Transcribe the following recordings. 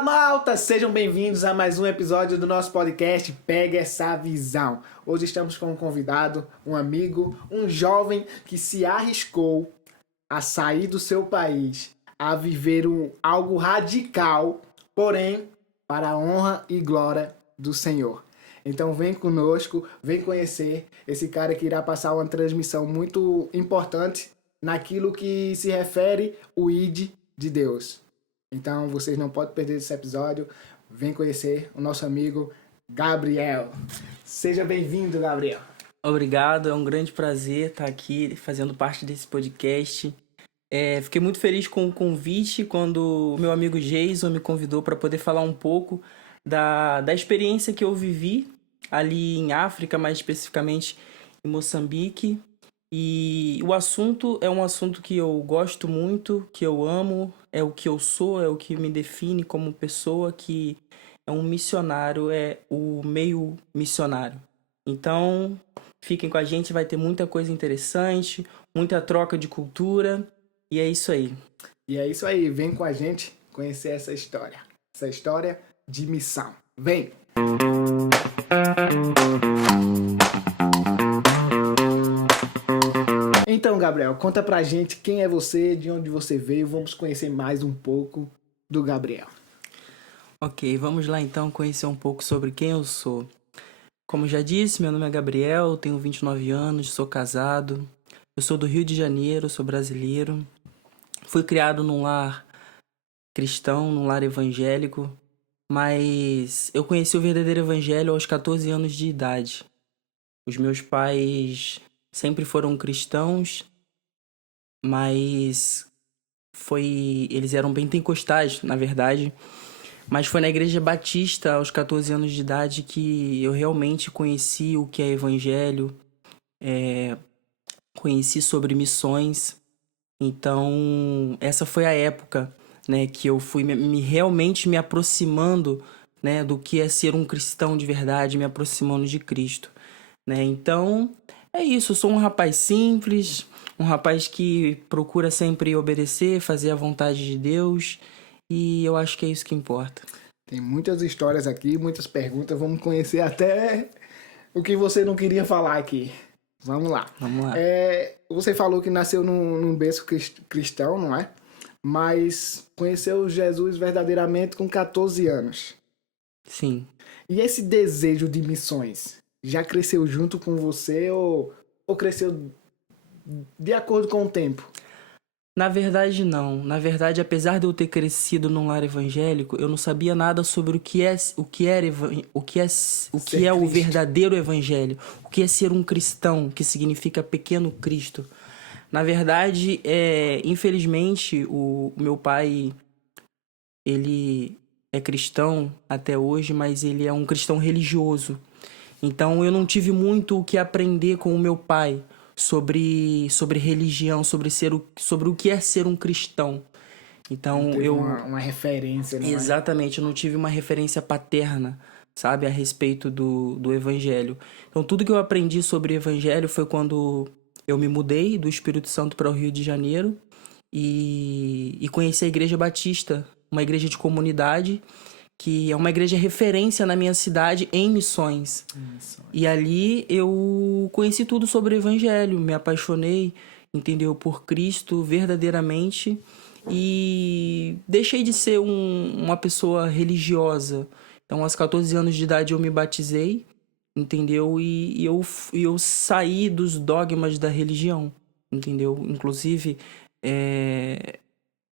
Fala, malta! Sejam bem-vindos a mais um episódio do nosso podcast Pega Essa Visão. Hoje estamos com um convidado, um amigo, um jovem que se arriscou a sair do seu país, a viver algo radical, porém para a honra e glória do Senhor. Então vem conosco, vem conhecer esse cara que irá passar uma transmissão muito importante naquilo que se refere o ID de Deus. Então vocês não podem perder esse episódio. Vem conhecer o nosso amigo Gabriel. Seja bem-vindo, Gabriel. Obrigado, é um grande prazer estar aqui fazendo parte desse podcast. Fiquei muito feliz com o convite quando o meu amigo Jason me convidou para poder falar um pouco da experiência que eu vivi ali em África, mais especificamente em Moçambique. E o assunto é um assunto que eu gosto muito, que eu amo, é o que eu sou, é o que me define como pessoa, que é um missionário, é o meio missionário. Então, fiquem com a gente, vai ter muita coisa interessante, muita troca de cultura, e é isso aí. E é isso aí, vem com a gente conhecer essa história de missão. Vem! Então, Gabriel, conta pra gente quem é você, de onde você veio, vamos conhecer mais um pouco do Gabriel. Ok, vamos lá então conhecer um pouco sobre quem eu sou. Como já disse, meu nome é Gabriel, tenho 29 anos, sou casado, eu sou do Rio de Janeiro, sou brasileiro. Fui criado num lar cristão, num lar evangélico, mas eu conheci o verdadeiro evangelho aos 14 anos de idade. Os meus pais sempre foram cristãos, mas eles eram pentecostais, na verdade. Mas foi na igreja batista, aos 14 anos de idade, que eu realmente conheci o que é evangelho, conheci sobre missões. Então, essa foi a época, né, que eu fui realmente me aproximando, né, do que é ser um cristão de verdade, me aproximando de Cristo, né? Então, é isso, eu sou um rapaz simples, um rapaz que procura sempre obedecer, fazer a vontade de Deus, e eu acho que é isso que importa. Tem muitas histórias aqui, muitas perguntas, vamos conhecer até o que você não queria falar aqui. Vamos lá. Vamos lá. Você falou que nasceu num berço cristão, não é? Mas conheceu Jesus verdadeiramente com 14 anos. Sim. E esse desejo de missões já cresceu junto com você ou cresceu de acordo com o tempo? Na verdade, não. Na verdade, apesar de eu ter crescido num lar evangélico, eu não sabia nada sobre o que é o verdadeiro evangelho, o que é ser um cristão, que significa pequeno Cristo. Na verdade, infelizmente, o meu pai, ele é cristão até hoje, mas ele é um cristão religioso. Então, eu não tive muito o que aprender com o meu pai sobre religião, sobre o que é ser um cristão. Então, uma referência, não é? Exatamente, eu não tive uma referência paterna, sabe, a respeito do evangelho. Então, tudo que eu aprendi sobre evangelho foi quando eu me mudei do Espírito Santo para o Rio de Janeiro e conheci a Igreja Batista, uma igreja de comunidade, que é uma igreja referência na minha cidade em missões. E ali eu conheci tudo sobre o evangelho, me apaixonei, entendeu, por Cristo verdadeiramente e deixei de ser uma pessoa religiosa. Então, aos 14 anos de idade eu me batizei, entendeu, e eu saí dos dogmas da religião, entendeu. Inclusive,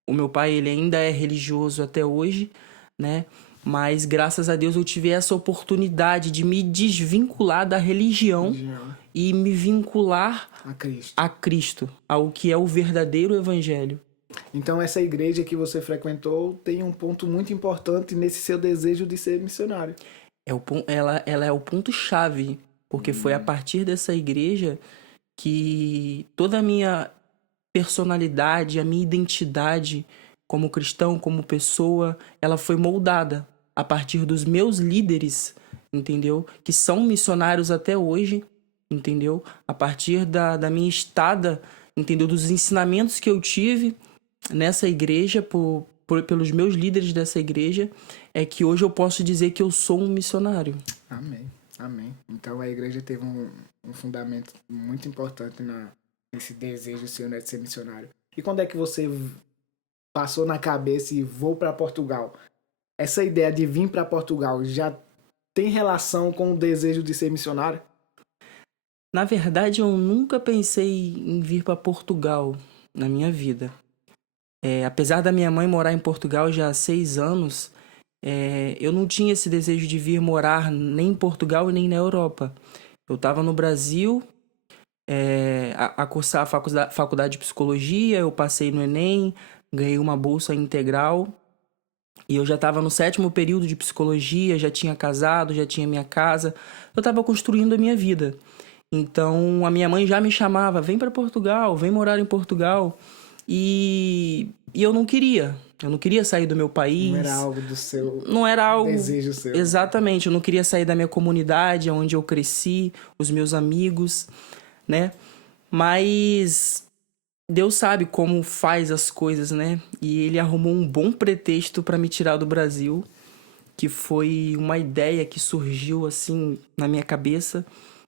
o meu pai, ele ainda é religioso até hoje, né? Mas, graças a Deus, eu tive essa oportunidade de me desvincular da religião e me vincular a Cristo, ao que é o verdadeiro evangelho. Então, essa igreja que você frequentou tem um ponto muito importante nesse seu desejo de ser missionário. Ela é o ponto-chave, porque foi a partir dessa igreja que toda a minha personalidade, a minha identidade como cristão, como pessoa, ela foi moldada a partir dos meus líderes, entendeu? Que são missionários até hoje, entendeu? A partir da minha estada, entendeu? Dos ensinamentos que eu tive nessa igreja pelos meus líderes dessa igreja, é que hoje eu posso dizer que eu sou um missionário. Amém, amém. Então a igreja teve um fundamento muito importante nesse desejo seu, né, de ser missionário. E quando é que você passou na cabeça e vou para Portugal? Essa ideia de vir para Portugal já tem relação com o desejo de ser missionário? Na verdade, eu nunca pensei em vir para Portugal na minha vida. Apesar da minha mãe morar em Portugal já há 6 anos, eu não tinha esse desejo de vir morar nem em Portugal e nem na Europa. Eu estava no Brasil a cursar a faculdade de psicologia, eu passei no Enem, ganhei uma bolsa integral e eu já estava no 7º período de psicologia, já tinha casado, já tinha minha casa, eu estava construindo a minha vida. Então a minha mãe já me chamava, vem para Portugal, vem morar em Portugal. E eu não queria sair do meu país. Não era algo do seu não era algo desejo seu. Exatamente, eu não queria sair da minha comunidade, onde eu cresci, os meus amigos, né? Mas Deus sabe como faz as coisas, né? E ele arrumou um bom pretexto para me tirar do Brasil, que foi uma ideia que surgiu assim na minha cabeça,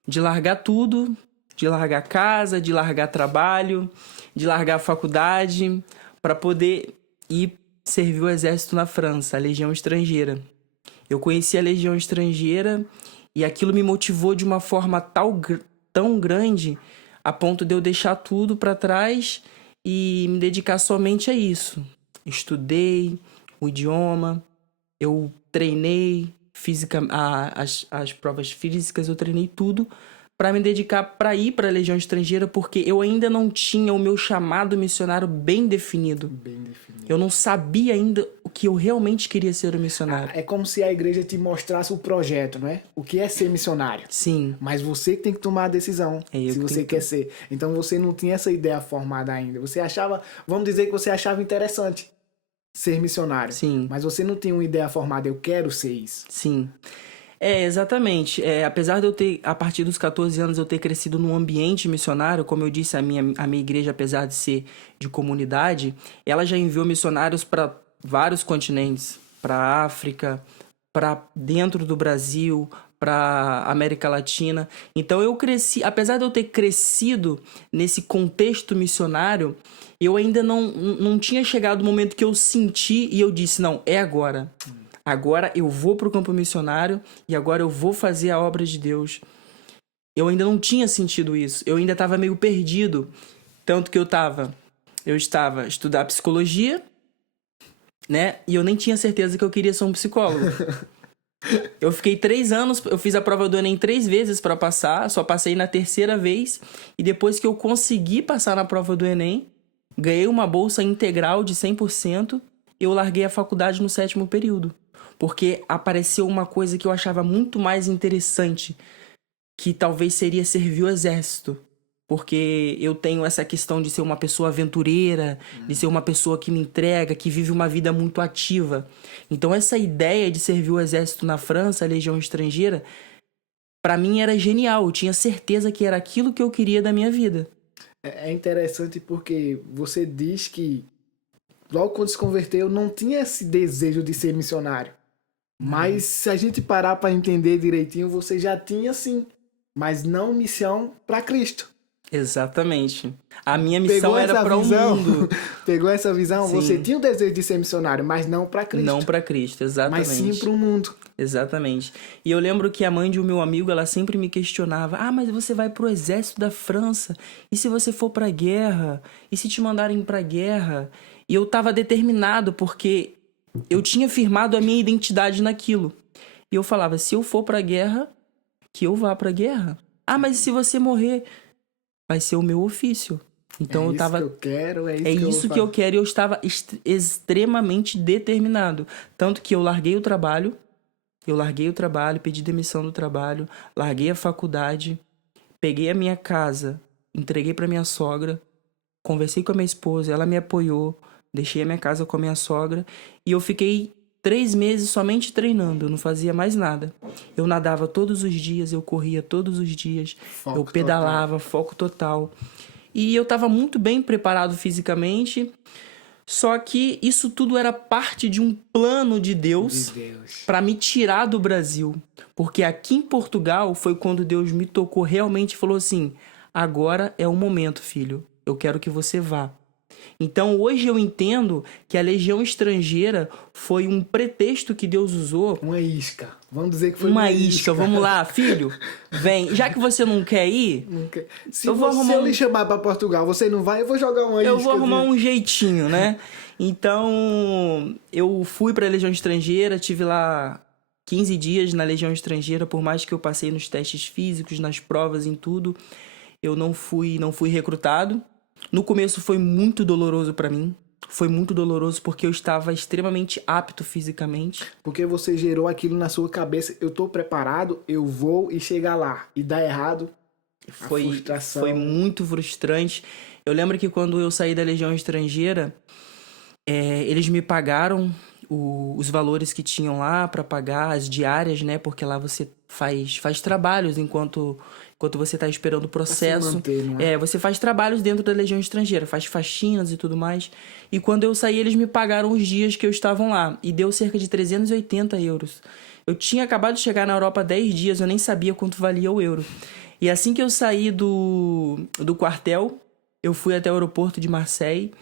de largar tudo, de largar casa, de largar trabalho, de largar a faculdade, para poder ir servir o exército na França, a Legião Estrangeira. Eu conheci a Legião Estrangeira e aquilo me motivou de uma forma tão grande, a ponto de eu deixar tudo para trás e me dedicar somente a isso. Estudei o idioma, eu treinei as provas físicas, eu treinei tudo para me dedicar para ir para a Legião Estrangeira, porque eu ainda não tinha o meu chamado missionário bem definido. Bem definido. Eu não sabia ainda o que eu realmente queria ser um missionário. É como se a igreja te mostrasse o projeto, não é? O que é ser missionário. Sim. Mas você tem que tomar a decisão se você quer ser. Então você não tinha essa ideia formada ainda. Você achava, vamos dizer que você achava interessante ser missionário. Sim. Mas você não tinha uma ideia formada, eu quero ser isso. Sim. Exatamente. Apesar de eu ter, a partir dos 14 anos, eu ter crescido num ambiente missionário, como eu disse, a minha igreja, apesar de ser de comunidade, ela já enviou missionários para vários continentes, para a África, para dentro do Brasil, para América Latina. Então eu cresci, apesar de eu ter crescido nesse contexto missionário, eu ainda não tinha chegado o momento que eu senti e eu disse, não, é agora. Agora eu vou para o campo missionário e agora eu vou fazer a obra de Deus. Eu ainda não tinha sentido isso. Eu ainda estava meio perdido. Tanto que eu estava estudar psicologia, né? E eu nem tinha certeza que eu queria ser um psicólogo. Eu fiquei 3 anos, eu fiz a prova do Enem 3 vezes para passar, só passei na 3ª vez. E depois que eu consegui passar na prova do Enem, ganhei uma bolsa integral de 100%, eu larguei a faculdade no 7º período. Porque apareceu uma coisa que eu achava muito mais interessante, que talvez seria servir o exército. Porque eu tenho essa questão de ser uma pessoa aventureira, de ser uma pessoa que me entrega, que vive uma vida muito ativa. Então essa ideia de servir o exército na França, a Legião Estrangeira, para mim era genial. Eu tinha certeza que era aquilo que eu queria da minha vida. É interessante porque você diz que logo quando se converteu não tinha esse desejo de ser missionário. Mas se a gente parar para entender direitinho, você já tinha sim, mas não missão para Cristo. Exatamente. A minha missão era para o mundo. Pegou essa visão? Sim. Você tinha o desejo de ser missionário, mas não para Cristo. Não para Cristo, exatamente. Mas sim para o mundo. Exatamente. E eu lembro que a mãe de um meu amigo, ela sempre me questionava: ah, mas você vai pro exército da França? E se você for pra guerra? E se te mandarem pra guerra? E eu tava determinado, porque eu tinha firmado a minha identidade naquilo. E eu falava, se eu for pra guerra, que eu vá pra guerra. Ah, mas se você morrer, vai ser o meu ofício. Então eu tava... É isso que eu quero, é isso que eu quero. E eu estava extremamente determinado. Tanto que eu larguei o trabalho, pedi demissão do trabalho, larguei a faculdade, peguei a minha casa, entreguei pra minha sogra, conversei com a minha esposa, ela me apoiou, deixei a minha casa com a minha sogra e eu fiquei 3 meses somente treinando, eu não fazia mais nada. Eu nadava todos os dias, eu corria todos os dias, eu pedalava, foco total. E eu estava muito bem preparado fisicamente, Só que isso tudo era parte de um plano de Deus De Deus. para me tirar do Brasil. Porque aqui em Portugal foi quando Deus me tocou realmente e falou assim: agora é o momento, filho. Eu quero que você vá. Então hoje eu entendo que a legião estrangeira foi um pretexto que Deus usou. Uma isca. Vamos dizer que foi Uma isca. Vamos lá, filho. Vem. Já que você não quer ir, Se eu vou arrumar eu lhe chamar pra Portugal, você não vai, eu vou jogar uma isca. eu vou arrumar um jeitinho, né? Então, eu fui pra Legião Estrangeira, tive lá 15 dias na Legião Estrangeira, por mais que eu passei nos testes físicos, nas provas, em tudo, eu não fui recrutado. No começo foi muito doloroso pra mim. Foi muito doloroso porque eu estava extremamente apto fisicamente. Porque você gerou aquilo na sua cabeça. Eu tô preparado, eu vou e chegar lá. E dá errado. Foi, frustração. foi muito frustrante. Eu lembro que quando eu saí da Legião Estrangeira, eles me pagaram os valores que tinham lá para pagar as diárias, né? Porque lá você faz trabalhos enquanto você tá esperando o processo. manter, não é? Você faz trabalhos dentro da Legião Estrangeira, faz faxinas e tudo mais. E quando eu saí, eles me pagaram os dias que eu estava lá. E deu cerca de 380 euros. Eu tinha acabado de chegar na Europa há 10 dias, eu nem sabia quanto valia o euro. E assim que eu saí do quartel, eu fui até o aeroporto de Marseille.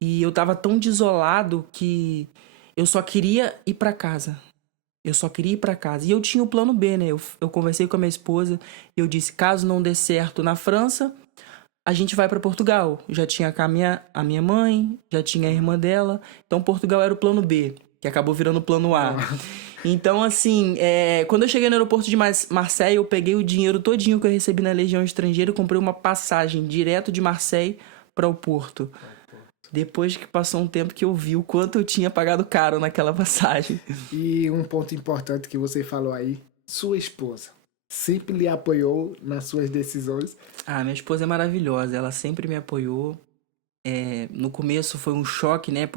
E eu tava tão desolado que eu só queria ir pra casa. Eu só queria ir pra casa. E eu tinha o plano B, né? Eu conversei com a minha esposa e eu disse, caso não dê certo na França, a gente vai pra Portugal. Já tinha a minha mãe, já tinha a irmã dela. Então Portugal era o plano B, que acabou virando o plano A. Então, assim, quando eu cheguei no aeroporto de Marseille, eu peguei o dinheiro todinho que eu recebi na Legião Estrangeira e comprei uma passagem direto de Marseille para o Porto. Depois que passou um tempo que eu vi o quanto eu tinha pagado caro naquela passagem. E um ponto importante que você falou aí, sua esposa sempre lhe apoiou nas suas decisões. Ah, minha esposa é maravilhosa, ela sempre me apoiou. No começo foi um choque, né?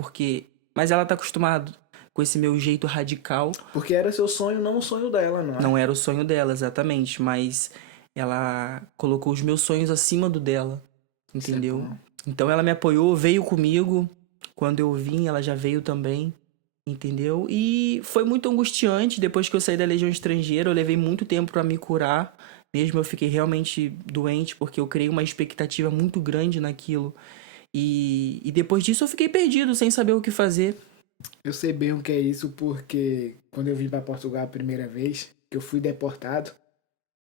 Mas ela tá acostumada com esse meu jeito radical. Porque era seu sonho, não o sonho dela, não é? Não era o sonho dela, exatamente, mas ela colocou os meus sonhos acima do dela, entendeu? Isso é bom. Então ela me apoiou, veio comigo. Quando eu vim, ela já veio também, entendeu? E foi muito angustiante. Depois que eu saí da Legião Estrangeira, eu levei muito tempo pra me curar. Mesmo eu fiquei realmente doente, porque eu criei uma expectativa muito grande naquilo. E depois disso eu fiquei perdido, sem saber o que fazer. Eu sei bem o que é isso, porque quando eu vim para Portugal a primeira vez, que eu fui deportado,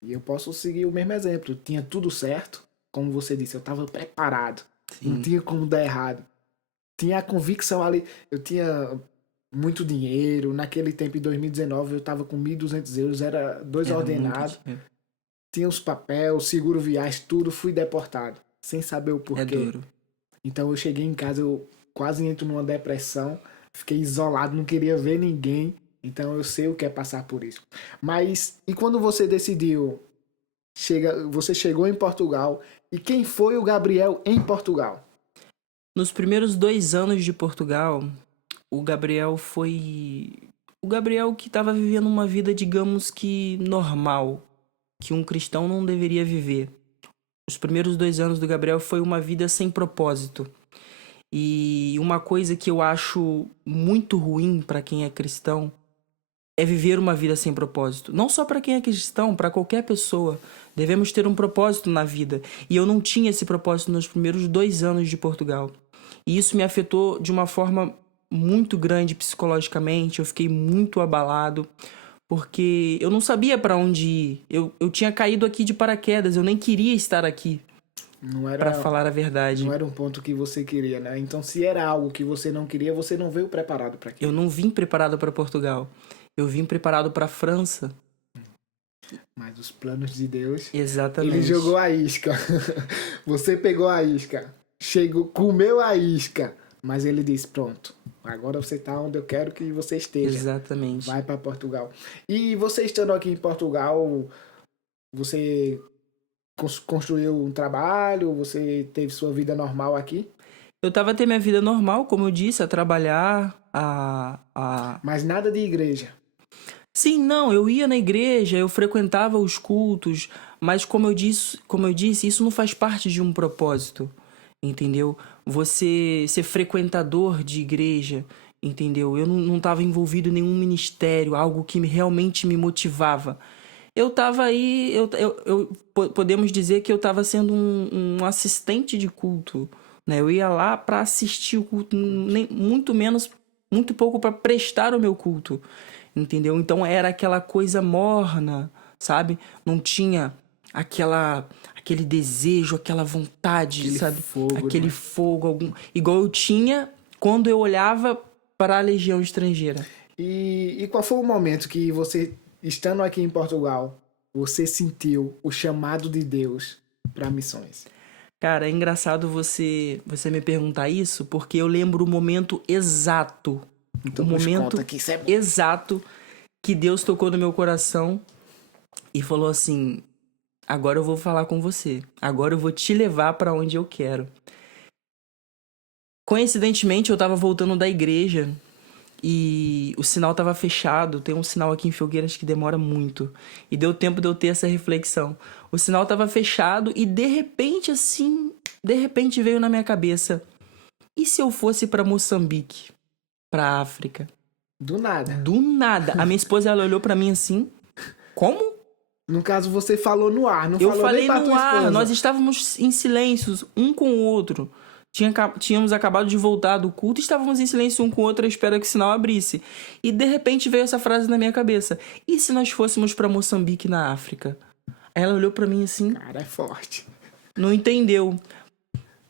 e eu posso seguir o mesmo exemplo. Tinha tudo certo, como você disse, eu estava preparado. Não Sim. tinha como dar errado. Tinha a convicção ali, eu tinha muito dinheiro. Naquele tempo, em 2019, eu estava com 1.200 euros, era dois Era ordenados. muito dinheiro. Tinha os papéis, seguro viagem, tudo, fui deportado. Sem saber o É porquê. duro. Então eu cheguei em casa, eu quase entro numa depressão, fiquei isolado, não queria ver ninguém. Então eu sei o que é passar por isso. Mas e quando você decidiu, você chegou em Portugal, e quem foi o Gabriel em Portugal? Nos primeiros 2 anos de Portugal, o Gabriel foi o Gabriel que estava vivendo uma vida, digamos que normal, que um cristão não deveria viver. Os primeiros 2 anos do Gabriel foi uma vida sem propósito. E uma coisa que eu acho muito ruim para quem é cristão é viver uma vida sem propósito. Não só para quem é cristão, para qualquer pessoa. Devemos ter um propósito na vida. E eu não tinha esse propósito nos primeiros 2 anos de Portugal. E isso me afetou de uma forma muito grande psicologicamente. Eu fiquei muito abalado, porque eu não sabia para onde ir. Eu tinha caído aqui de paraquedas, eu nem queria estar aqui, Não para era, falar a verdade. não era um ponto que você queria, né? Então se era algo que você não queria, você não veio preparado para aquilo. Eu não vim preparado para Portugal. Eu vim preparado para a França. Mas os planos de Deus, Exatamente. ele jogou a isca. Você pegou a isca, chegou, comeu a isca, mas ele disse, pronto, agora você está onde eu quero que você esteja. Exatamente. Vai para Portugal. E você estando aqui em Portugal, você construiu um trabalho, você teve sua vida normal aqui, Eu tava tendo minha vida normal, como eu disse, a trabalhar, a... mas nada de igreja. Sim, não, eu ia na igreja, eu frequentava os cultos, mas como eu disse, isso não faz parte de um propósito, entendeu? você ser frequentador de igreja, entendeu? Eu não estava envolvido em nenhum ministério, algo que realmente me motivava. Eu estava aí, podemos dizer que eu estava sendo um assistente de culto, né? Eu ia lá para assistir o culto, muito pouco para prestar o meu culto, entendeu? Então era aquela coisa morna, sabe? Não tinha aquele desejo, aquela vontade, Aquele sabe? fogo, Aquele né? fogo, igual eu tinha quando eu olhava para a Legião Estrangeira. E qual foi o momento que você, estando aqui em Portugal, você sentiu o chamado de Deus para missões? Cara, é engraçado você me perguntar isso, porque eu lembro o momento exato, Então o nos momento conta que isso é bom. exato que Deus tocou no meu coração e falou assim: agora eu vou falar com você, agora eu vou te levar para onde eu quero. Coincidentemente, eu tava voltando da igreja e o sinal tava fechado. Tem um sinal aqui em Felgueiras que demora muito. E deu tempo de eu ter essa reflexão. O sinal tava fechado e de repente, assim, veio na minha cabeça: e se eu fosse pra Moçambique, pra África? Do nada. Do nada. A minha esposa, ela olhou pra mim assim: como? No caso, você falou no ar, não Eu falou falei nem pra no tua ar, esposa. nós estávamos em silêncio, um com o outro. Tínhamos acabado de voltar do culto e estávamos em silêncio um com o outro à espera que o sinal abrisse. E de repente veio essa frase na minha cabeça: e se nós fôssemos para Moçambique, na África? Aí ela olhou para mim assim, Cara, é forte. não entendeu.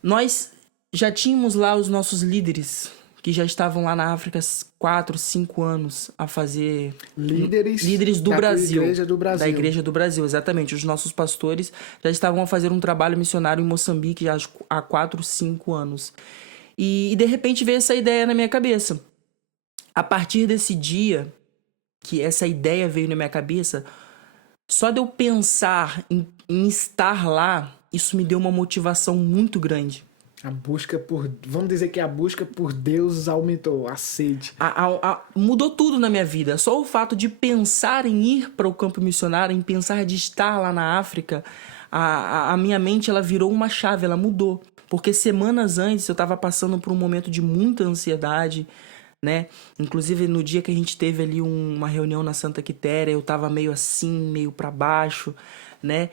Nós já tínhamos lá os nossos líderes, que já estavam lá na África há 4, 5 anos a fazer... Líderes do da tua Brasil. igreja do Brasil. Da Igreja do Brasil, exatamente. Os nossos pastores já estavam a fazer um trabalho missionário em Moçambique já há 4, 5 anos. E de repente veio essa ideia na minha cabeça. A partir desse dia que essa ideia veio na minha cabeça, só de eu pensar em estar lá, isso me deu uma motivação muito grande. A busca por... Vamos dizer que a busca por Deus aumentou, a sede. Mudou tudo na minha vida. Só o fato de pensar em ir para o campo missionário, em pensar de estar lá na África, a minha mente ela virou uma chave, ela mudou. Porque semanas antes eu estava passando por um momento de muita ansiedade, né? Inclusive no dia que a gente teve ali uma reunião na Santa Quitéria, eu estava meio assim, meio para baixo, né?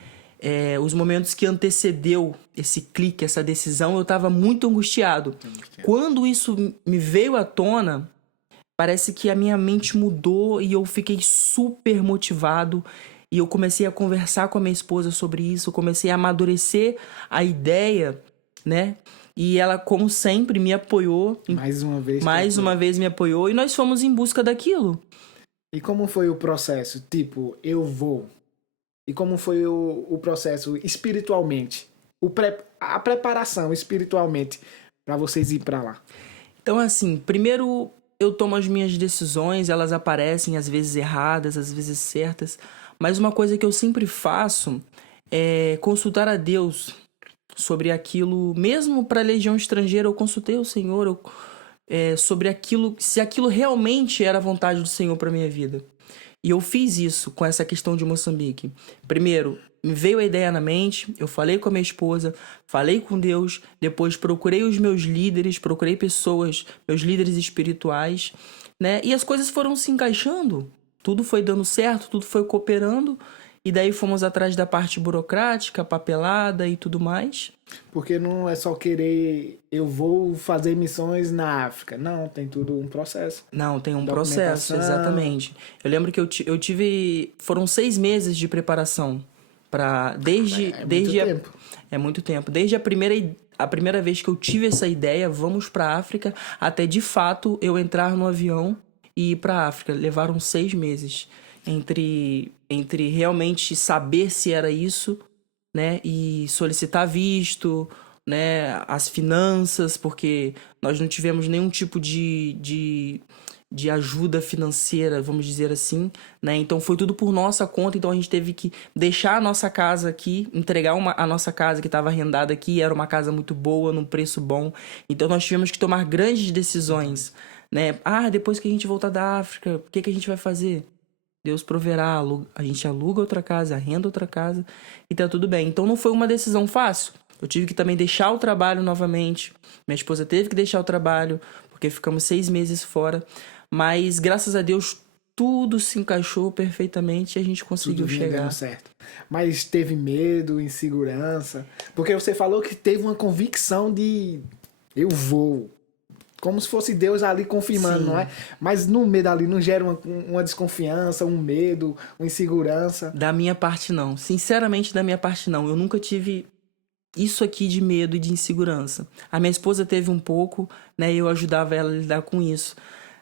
Os momentos que antecedeu esse clique, essa decisão, eu estava muito angustiado. Quando isso me veio à tona, parece que a minha mente mudou e eu fiquei super motivado. E eu comecei a conversar com a minha esposa sobre isso, eu comecei a amadurecer a ideia, né? E ela, como sempre, me apoiou. Mais uma vez me apoiou e nós fomos em busca daquilo. E como foi o processo? Tipo, eu vou... E como foi o processo espiritualmente? A preparação espiritualmente para vocês ir para lá? Então, assim, primeiro eu tomo as minhas decisões, elas aparecem às vezes erradas, às vezes certas, mas uma coisa que eu sempre faço é consultar a Deus sobre aquilo, mesmo para a Legião Estrangeira, eu consultei o Senhor sobre aquilo, se aquilo realmente era a vontade do Senhor para minha vida. E eu fiz isso com essa questão de Moçambique. Primeiro, me veio a ideia na mente, eu falei com a minha esposa, falei com Deus, depois procurei os meus líderes, procurei pessoas, meus líderes espirituais, né? E as coisas foram se encaixando, tudo foi dando certo, tudo foi cooperando, e daí fomos atrás da parte burocrática, papelada e tudo mais. Porque não é só querer, eu vou fazer missões na África. Não, tem tudo um processo. Não, tem um processo, exatamente. Eu lembro que eu tive... Foram 6 meses de preparação. Tempo. É muito tempo. Desde a primeira vez que eu tive essa ideia, vamos para a África, até de fato eu entrar no avião e ir para a África. Levaram 6 meses entre realmente saber se era isso, né, e solicitar visto, né, as finanças, porque nós não tivemos nenhum tipo de ajuda financeira, vamos dizer assim, né? Então foi tudo por nossa conta, então a gente teve que deixar a nossa casa aqui, entregar a nossa casa que estava arrendada aqui, era uma casa muito boa, num preço bom, então nós tivemos que tomar grandes decisões, né? Depois que a gente voltar da África, o que a gente vai fazer? Deus proverá, a gente aluga outra casa, arrenda outra casa e tá tudo bem. Então não foi uma decisão fácil. Eu tive que também deixar o trabalho novamente. Minha esposa teve que deixar o trabalho, porque ficamos 6 meses fora. Mas, graças a Deus, tudo se encaixou perfeitamente e a gente Tudo conseguiu vinha chegar. dando certo. Mas teve medo, insegurança? Porque você falou que teve uma convicção de eu vou. Como se fosse Deus ali confirmando, Sim. não é? Mas no medo ali não gera uma desconfiança, um medo, uma insegurança. Da minha parte, não. Sinceramente, da minha parte, não. Eu nunca tive isso aqui de medo e de insegurança. A minha esposa teve um pouco, né? E eu ajudava ela a lidar com isso,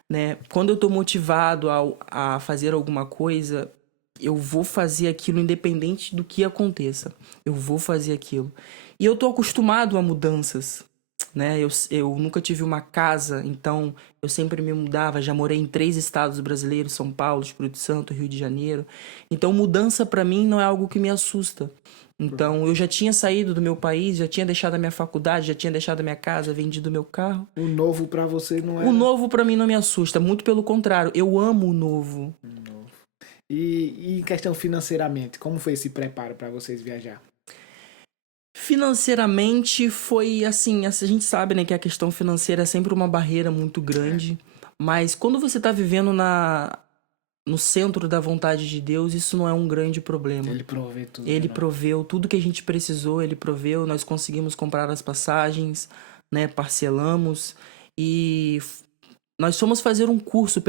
né? Quando eu tô motivado a fazer alguma coisa, eu vou fazer aquilo independente do que aconteça. Eu vou fazer aquilo. E eu tô acostumado a mudanças, né? Eu nunca tive uma casa, então eu sempre me mudava. Já morei em 3 estados brasileiros: São Paulo, Espírito Santo, Rio de Janeiro. Então mudança pra mim não é algo que me assusta. Então eu já tinha saído do meu país, já tinha deixado a minha faculdade, já tinha deixado a minha casa, vendido meu carro. O novo pra você não O era novo pra mim não me assusta, muito pelo contrário, eu amo o novo. novo. E em questão financeiramente, como foi esse preparo pra vocês viajar? Financeiramente foi assim, a gente sabe, né, que a questão financeira é sempre uma barreira muito grande, mas quando você tá vivendo no centro da vontade de Deus, isso não é um grande problema. Ele provê tudo, Ele né? proveu tudo que a gente precisou, ele proveu, nós conseguimos comprar as passagens, né, parcelamos e nós fomos fazer um curso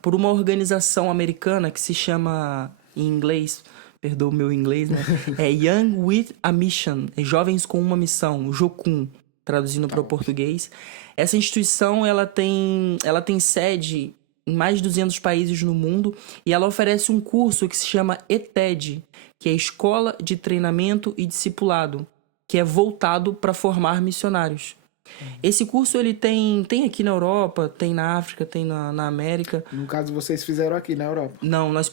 por uma organização americana que se chama, em inglês, perdoa o meu inglês, né? É Young with a Mission, é Jovens com uma Missão, Jocum, traduzindo para o português. Essa instituição, ela tem sede em mais de 200 países no mundo e ela oferece um curso que se chama ETED, que é Escola de Treinamento e Discipulado, que é voltado para formar missionários. Esse curso ele tem aqui na Europa, tem na África, tem na América. No caso, vocês fizeram aqui na Europa. Não, nós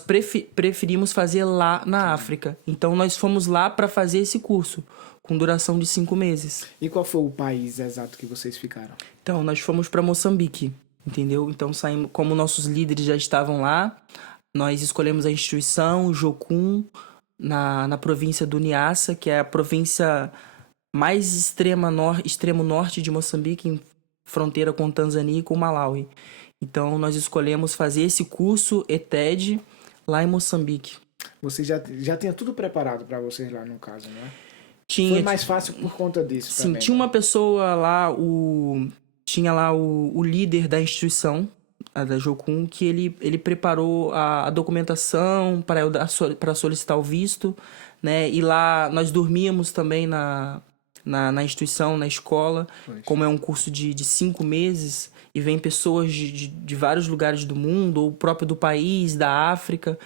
preferimos fazer lá na África. Então nós fomos lá para fazer esse curso, com duração de 5 meses. E qual foi o país exato que vocês ficaram? Então nós fomos para Moçambique, entendeu? Então saímos, como nossos líderes já estavam lá, nós escolhemos a instituição, o Jocum, na província do Niassa, que é a província mais extremo norte de Moçambique, em fronteira com Tanzânia e com Malawi. Então nós escolhemos fazer esse curso ETED lá em Moçambique. Você já tinha tudo preparado para vocês lá, no caso, né? Tinha, Foi mais fácil por conta disso sim, também. tinha né? uma pessoa lá, tinha lá o líder da instituição, a da Jocum, que ele preparou a documentação para solicitar o visto, né? E lá nós dormíamos também na instituição, na escola, Pois. como é um curso de 5 meses e vem pessoas de vários lugares do mundo, ou próprio do país, da África.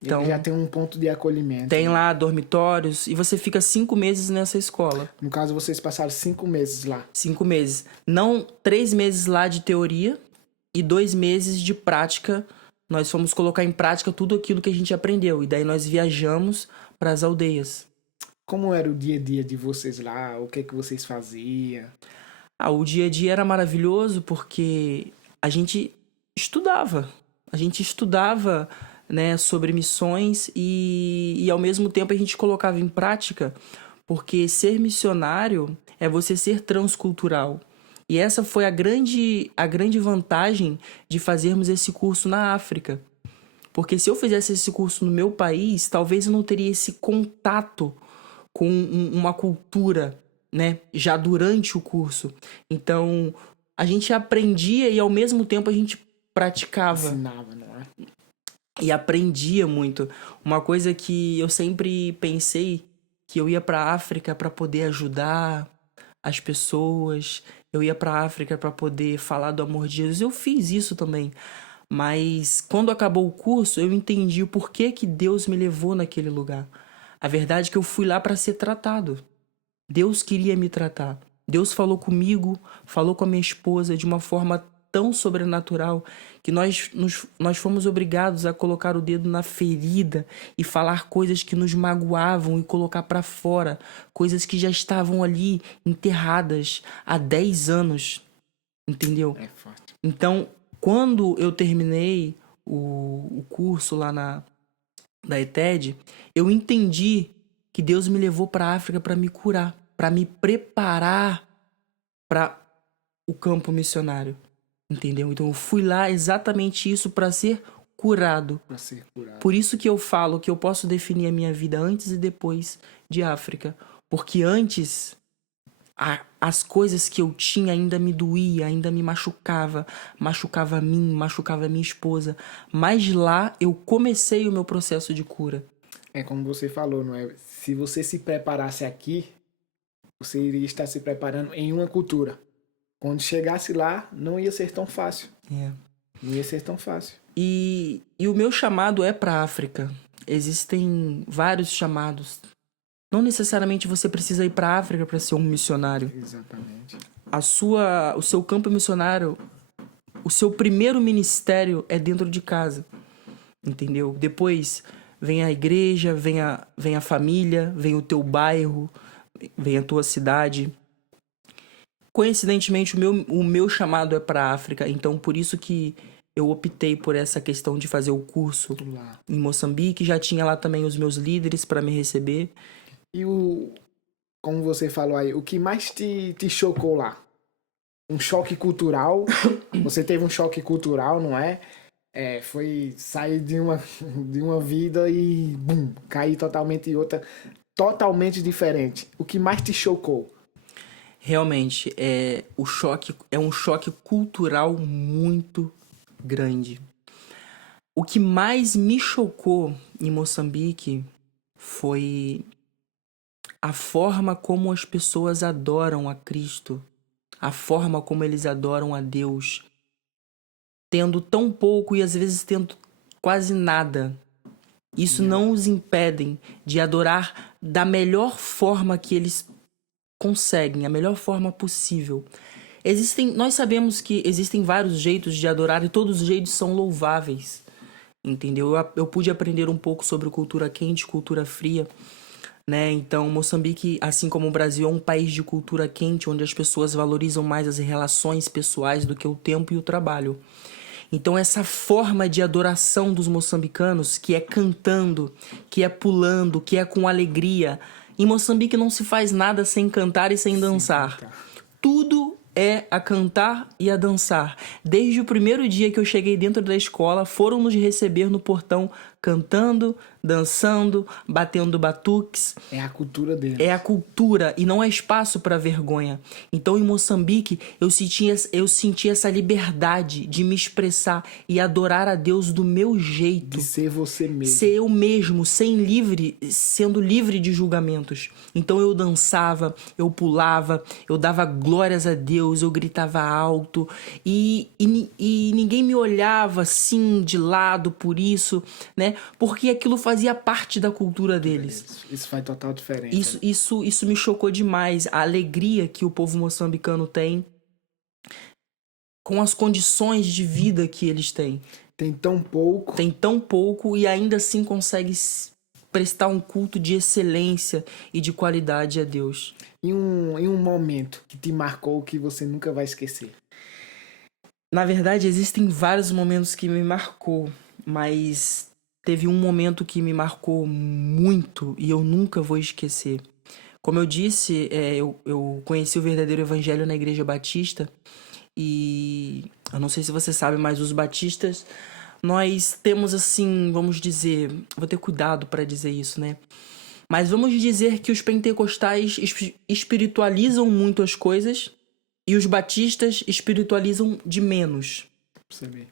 Então, Ele já tem um ponto de acolhimento. tem né? lá dormitórios e você fica 5 meses nessa escola. No caso, vocês passaram 5 meses lá. 5 meses. Não 3 meses lá de teoria e 2 meses de prática. Nós fomos colocar em prática tudo aquilo que a gente aprendeu. E daí nós viajamos para as aldeias. Como era o dia a dia de vocês lá? O que vocês faziam? O dia a dia era maravilhoso porque a gente estudava. A gente estudava, né, sobre missões e ao mesmo tempo a gente colocava em prática, porque ser missionário é você ser transcultural. E essa foi a grande vantagem de fazermos esse curso na África. Porque se eu fizesse esse curso no meu país, talvez eu não teria esse contato com uma cultura, né, já durante o curso. Então, a gente aprendia e ao mesmo tempo a gente praticava. Ensinava, não é? E aprendia muito. Uma coisa que eu sempre pensei que eu ia para África para poder ajudar as pessoas, eu ia para África para poder falar do amor de Jesus. Eu fiz isso também. Mas quando acabou o curso, eu entendi o porquê que Deus me levou naquele lugar. A verdade é que eu fui lá para ser tratado. Deus queria me tratar. Deus falou comigo, falou com a minha esposa de uma forma tão sobrenatural que nós fomos obrigados a colocar o dedo na ferida e falar coisas que nos magoavam e colocar para fora, coisas que já estavam ali enterradas há 10 anos, entendeu? É forte. Então, quando eu terminei o curso lá da ETED, eu entendi que Deus me levou para a África para me curar, para me preparar para o campo missionário, entendeu? Então eu fui lá exatamente isso para ser curado. Para ser curado. Por isso que eu falo que eu posso definir a minha vida antes e depois de África, porque antes as coisas que eu tinha ainda me doía, ainda me machucava a mim, machucava a minha esposa, mas lá eu comecei o meu processo de cura. É como você falou, não é? Se você se preparasse aqui, você iria estar se preparando em uma cultura. Quando chegasse lá, não ia ser tão fácil. Não ia ser tão fácil. E o meu chamado é para a África. Existem vários chamados. Não necessariamente você precisa ir para a África para ser um missionário. Exatamente. O seu campo missionário, o seu primeiro ministério é dentro de casa. Entendeu? Depois vem a igreja, vem a família, vem o teu bairro, vem a tua cidade. Coincidentemente, o meu chamado é para a África, então por isso que eu optei por essa questão de fazer o curso Lá. em Moçambique. Já tinha lá também os meus líderes para me receber. E como você falou aí, o que mais te chocou lá? Um choque cultural? Você teve um choque cultural, não é? Foi sair de uma vida e, bum, cair totalmente em outra, totalmente diferente. O que mais te chocou? Realmente, é um choque cultural muito grande. O que mais me chocou em Moçambique foi a forma como as pessoas adoram a Cristo, a forma como eles adoram a Deus, tendo tão pouco e às vezes tendo quase nada. Isso não os impede de adorar da melhor forma que eles conseguem, a melhor forma possível. Nós sabemos que existem vários jeitos de adorar e todos os jeitos são louváveis, entendeu? Eu pude aprender um pouco sobre cultura quente, cultura fria, né? Então, Moçambique, assim como o Brasil, é um país de cultura quente, onde as pessoas valorizam mais as relações pessoais do que o tempo e o trabalho. Então, essa forma de adoração dos moçambicanos, que é cantando, que é pulando, que é com alegria. Em Moçambique não se faz nada sem cantar e sem dançar. Tudo é a cantar e a dançar. Desde o primeiro dia que eu cheguei dentro da escola, foram nos receber no portão cantando, dançando, batendo batuques. É a cultura deles. É a cultura e não há espaço para vergonha. Então, em Moçambique, eu senti essa liberdade de me expressar e adorar a Deus do meu jeito. De ser você mesmo. Ser eu mesmo, sendo livre de julgamentos. Então, eu dançava, eu pulava, eu dava glórias a Deus, eu gritava alto e ninguém me olhava assim de lado por isso, né? Porque aquilo fazia parte da cultura deles. Isso faz total diferença. Isso me chocou demais. A alegria que o povo moçambicano tem com as condições de vida que eles têm. Tem tão pouco E ainda assim consegue prestar um culto de excelência e de qualidade a Deus. Em um momento que te marcou que você nunca vai esquecer? Na verdade, existem vários momentos que me marcou, mas teve um momento que me marcou muito e eu nunca vou esquecer. Como eu disse, eu conheci o verdadeiro evangelho na Igreja Batista e eu não sei se você sabe, mas os batistas, nós temos assim, vamos dizer, vou ter cuidado para dizer isso, né? Mas vamos dizer que os pentecostais espiritualizam muito as coisas e os batistas espiritualizam de menos.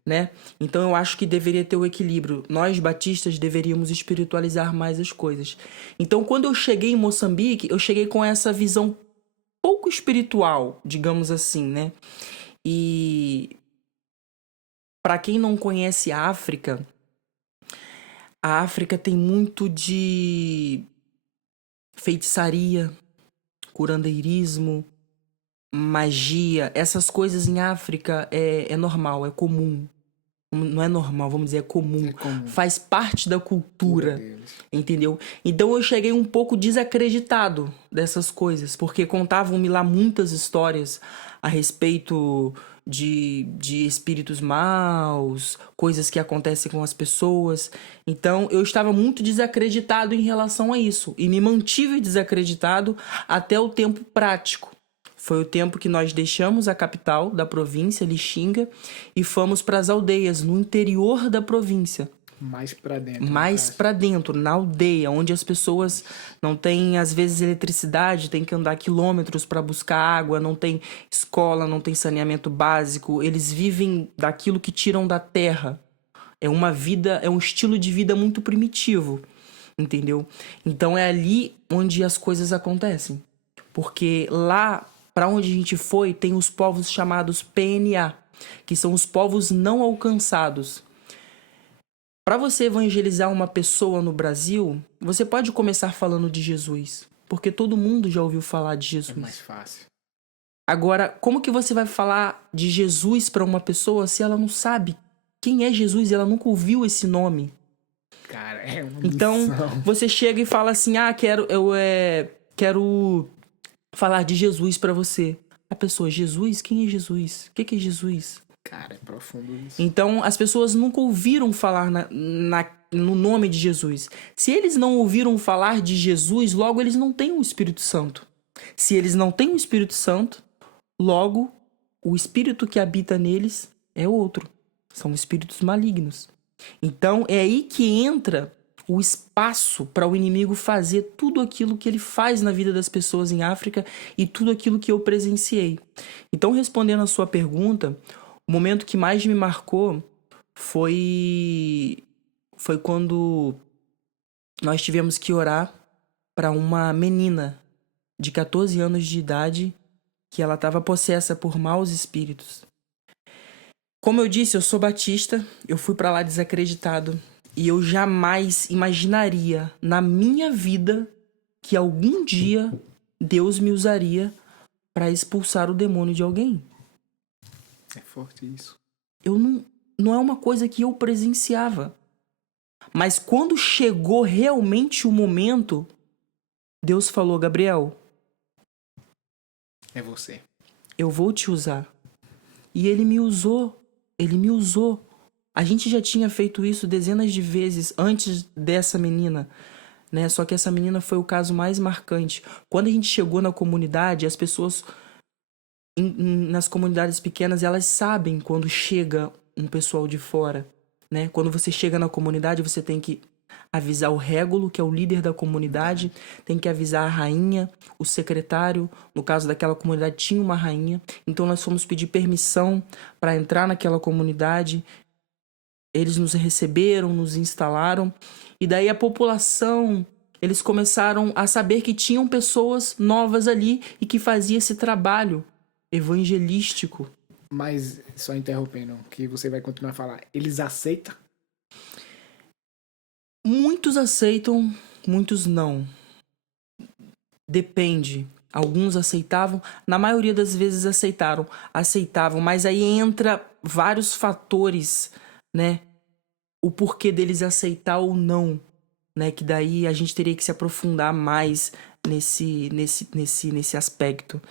Né? Então eu acho que deveria ter o equilíbrio. Nós batistas deveríamos espiritualizar mais as coisas. Então quando eu cheguei em Moçambique, eu cheguei com essa visão pouco espiritual, digamos assim, né? E para quem não conhece a África tem muito de feitiçaria, curandeirismo, magia. Essas coisas em África é normal, é comum. Não é normal, vamos dizer, é comum. Faz parte da cultura, entendeu? Então eu cheguei um pouco desacreditado dessas coisas, porque contavam-me lá muitas histórias a respeito de espíritos maus, coisas que acontecem com as pessoas. Então eu estava muito desacreditado em relação a isso e me mantive desacreditado até o tempo prático. Foi o tempo que nós deixamos a capital da província, Lixinga, e fomos para as aldeias no interior da província. Mais pra dentro. Mais pra dentro, na aldeia, onde as pessoas não têm, às vezes, eletricidade, tem que andar quilômetros para buscar água, não tem escola, não tem saneamento básico. Eles vivem daquilo que tiram da terra. É uma vida, é um estilo de vida muito primitivo, entendeu? Então é ali onde as coisas acontecem. Porque lá, para onde a gente foi, tem os povos chamados PNA, que são os povos não alcançados. Para você evangelizar uma pessoa no Brasil, você pode começar falando de Jesus, porque todo mundo já ouviu falar de Jesus. É mais fácil. Agora, como que você vai falar de Jesus para uma pessoa se ela não sabe quem é Jesus e ela nunca ouviu esse nome? Cara, é uma Então, missão. você chega e fala assim: quero falar de Jesus para você. A pessoa: Jesus? Quem é Jesus? O que é Jesus? Cara, é profundo isso. Então, as pessoas nunca ouviram falar no nome de Jesus. Se eles não ouviram falar de Jesus, logo eles não têm o Espírito Santo. Se eles não têm o Espírito Santo, logo o Espírito que habita neles é outro. São espíritos malignos. Então, é aí que entra o espaço para o inimigo fazer tudo aquilo que ele faz na vida das pessoas em África e tudo aquilo que eu presenciei. Então, respondendo a sua pergunta, o momento que mais me marcou foi quando nós tivemos que orar para uma menina de 14 anos de idade que ela estava possessa por maus espíritos. Como eu disse, eu sou batista, eu fui para lá desacreditado e eu jamais imaginaria na minha vida que algum dia Deus me usaria para expulsar o demônio de alguém. É forte isso. Não é uma coisa que eu presenciava. Mas quando chegou realmente o momento, Deus falou: Gabriel, é você. Eu vou te usar. E ele me usou. Ele me usou. A gente já tinha feito isso dezenas de vezes antes dessa menina, né? Só que essa menina foi o caso mais marcante. Quando a gente chegou na comunidade, as pessoas nas comunidades pequenas, elas sabem quando chega um pessoal de fora, né? Quando você chega na comunidade, você tem que avisar o régulo, que é o líder da comunidade, tem que avisar a rainha, o secretário. No caso daquela comunidade tinha uma rainha, então nós fomos pedir permissão para entrar naquela comunidade. Eles nos receberam, nos instalaram, e daí a população, eles começaram a saber que tinham pessoas novas ali e que fazia esse trabalho evangelístico. Mas, só interrompendo, que você vai continuar a falar, eles aceitam? Muitos aceitam, muitos não. Depende. Alguns aceitavam, na maioria das vezes aceitavam, mas aí entra vários fatores, né? O porquê deles aceitar ou não, né? Que daí a gente teria que se aprofundar mais nesse aspecto,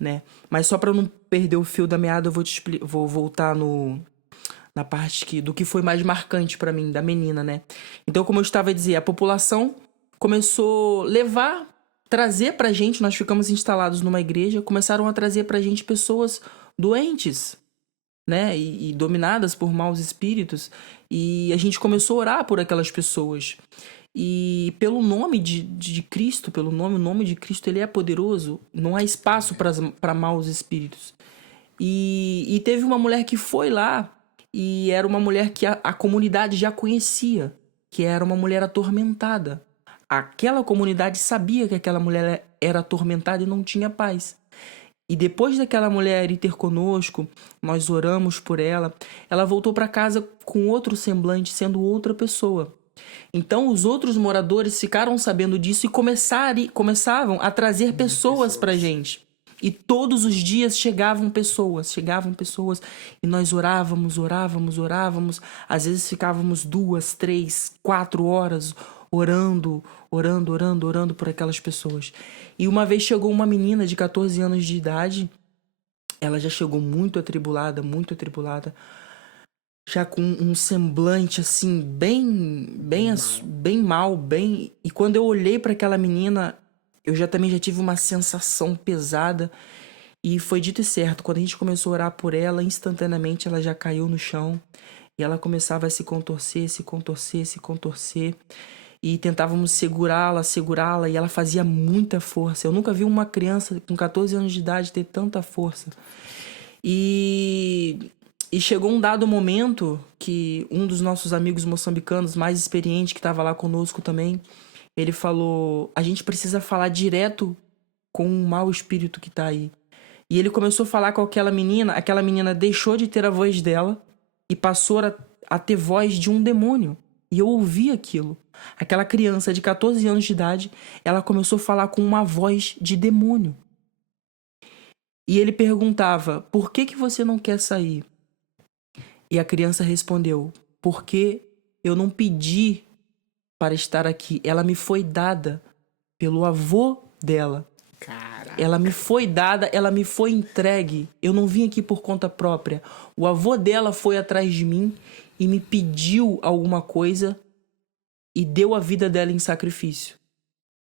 né? Mas só para não perder o fio da meada, eu vou voltar na parte do que foi mais marcante para mim, da menina, né? Então, como eu estava a dizer, a população começou a trazer pra gente, nós ficamos instalados numa igreja, começaram a trazer pra gente pessoas doentes, né? E dominadas por maus espíritos, e a gente começou a orar por aquelas pessoas. E pelo nome de Cristo, o nome de Cristo, ele é poderoso, não há espaço para maus espíritos. E teve uma mulher que foi lá, e era uma mulher que a comunidade já conhecia, que era uma mulher atormentada. Aquela comunidade sabia que aquela mulher era atormentada e não tinha paz. E depois daquela mulher ir ter conosco, nós oramos por ela, ela voltou para casa com outro semblante, sendo outra pessoa. Então os outros moradores ficaram sabendo disso e começavam a trazer pessoas pra gente. E todos os dias chegavam pessoas, e nós orávamos. Às vezes ficávamos 2, 3, 4 horas orando por aquelas pessoas. E uma vez chegou uma menina de 14 anos de idade ela já chegou muito atribulada, já com um semblante assim bem mal, bem. E quando eu olhei para aquela menina, eu também já tive uma sensação pesada. E foi dito e certo, quando a gente começou a orar por ela, instantaneamente ela já caiu no chão e ela começava a se contorcer, e tentávamos segurá-la, e ela fazia muita força. Eu nunca vi uma criança com 14 anos de idade ter tanta força. E chegou um dado momento que um dos nossos amigos moçambicanos mais experiente, que estava lá conosco também, ele falou: a gente precisa falar direto com o mau espírito que tá aí. E ele começou a falar com aquela menina deixou de ter a voz dela e passou a ter voz de um demônio. E eu ouvi aquilo. Aquela criança de 14 anos de idade, ela começou a falar com uma voz de demônio. E ele perguntava: por que você não quer sair? E a criança respondeu: porque eu não pedi para estar aqui. Ela me foi dada pelo avô dela. Caraca. Ela me foi dada, ela me foi entregue. Eu não vim aqui por conta própria. O avô dela foi atrás de mim e me pediu alguma coisa e deu a vida dela em sacrifício.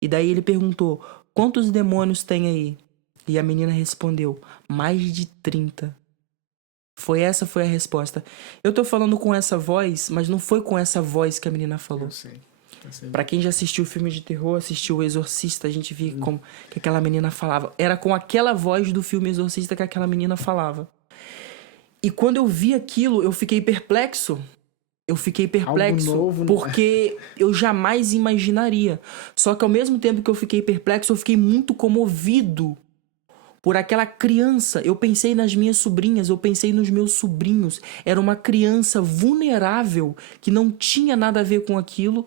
E daí ele perguntou: quantos demônios tem aí? E a menina respondeu: mais de 30. Essa foi a resposta. Eu tô falando com essa voz, mas não foi com essa voz que a menina falou. Eu sei. Pra quem já assistiu filme de terror, assistiu O Exorcista, a gente via como que aquela menina falava. Era com aquela voz do filme Exorcista que aquela menina falava. E quando eu vi aquilo, eu fiquei perplexo. Algo novo, porque eu jamais imaginaria. Só que ao mesmo tempo que eu fiquei perplexo, eu fiquei muito comovido por aquela criança. Eu pensei nas minhas sobrinhas, eu pensei nos meus sobrinhos. Era uma criança vulnerável que não tinha nada a ver com aquilo,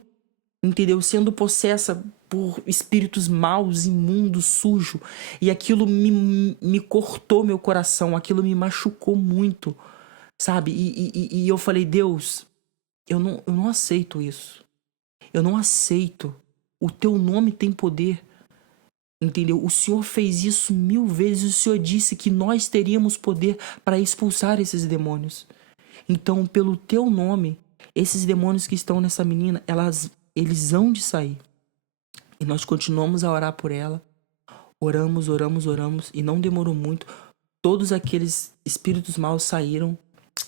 entendeu? Sendo possessa por espíritos maus, imundos, sujos. E aquilo me cortou meu coração, aquilo me machucou muito, sabe? E eu falei: Deus, eu não aceito isso. Eu não aceito. O teu nome tem poder. Entendeu? O Senhor fez isso 1000 vezes. O Senhor disse que nós teríamos poder para expulsar esses demônios. Então, pelo teu nome, esses demônios que estão nessa menina, eles hão de sair. E nós continuamos a orar por ela. Oramos. E não demorou muito. Todos aqueles espíritos maus saíram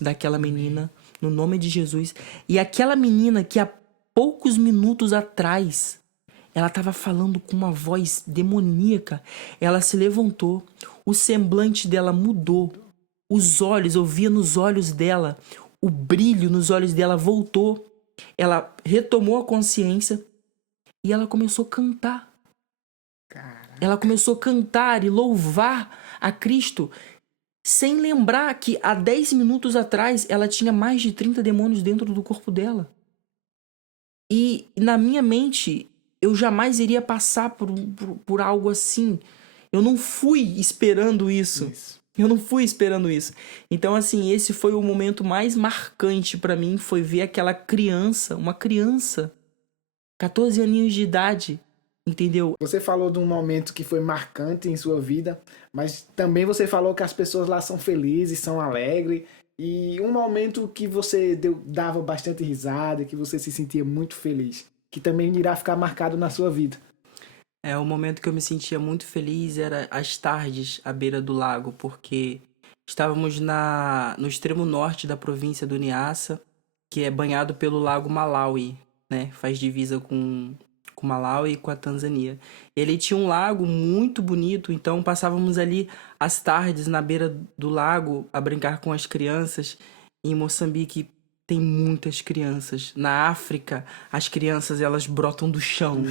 daquela menina, no nome de Jesus. E aquela menina que há poucos minutos atrás ela estava falando com uma voz demoníaca. Ela se levantou, o semblante dela mudou, os olhos, eu via nos olhos dela, o brilho nos olhos dela voltou. Ela retomou a consciência e ela começou a cantar. Caraca. Ela começou a cantar e louvar a Cristo, sem lembrar que há 10 minutos atrás ela tinha mais de 30 demônios dentro do corpo dela. E na minha mente, eu jamais iria passar por algo assim. Eu não fui esperando isso. Eu não fui esperando isso. Então, assim, esse foi o momento mais marcante pra mim, foi ver aquela criança, uma criança, 14 aninhos de idade, entendeu? Você falou de um momento que foi marcante em sua vida, mas também você falou que as pessoas lá são felizes, são alegres, e um momento que você dava bastante risada, que você se sentia muito feliz, que também irá ficar marcado na sua vida. O momento que eu me sentia muito feliz era as tardes à beira do lago, porque estávamos no extremo norte da província do Niassa, que é banhado pelo lago Malawi, né? Faz divisa com Malawi e com a Tanzânia. Ele tinha um lago muito bonito, então passávamos ali as tardes na beira do lago a brincar com as crianças. Em Moçambique tem muitas crianças. Na África, as crianças, elas brotam do chão.